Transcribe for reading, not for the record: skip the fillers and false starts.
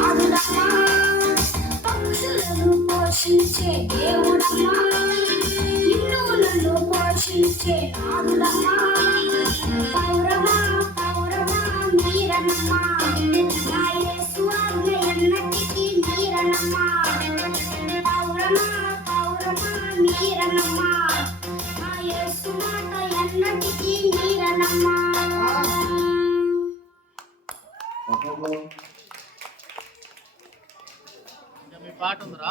నాదుడమ్మా, పక్షులను పోషించే దేవుడమ్మా, నిన్ను నన్ను పోషించే నాదుడమ్మా, పౌరమా పౌరమా మీరనమ్మా, నా యేసు ఆజ్ఞ ఎన్నటికీ మీరనమ్మా, పౌరమా పౌరమా మీరనమ్మా, నా యేసు మాట ఎన్నటికీ మీరనమ్మా. మీ పాట ఉందిరా?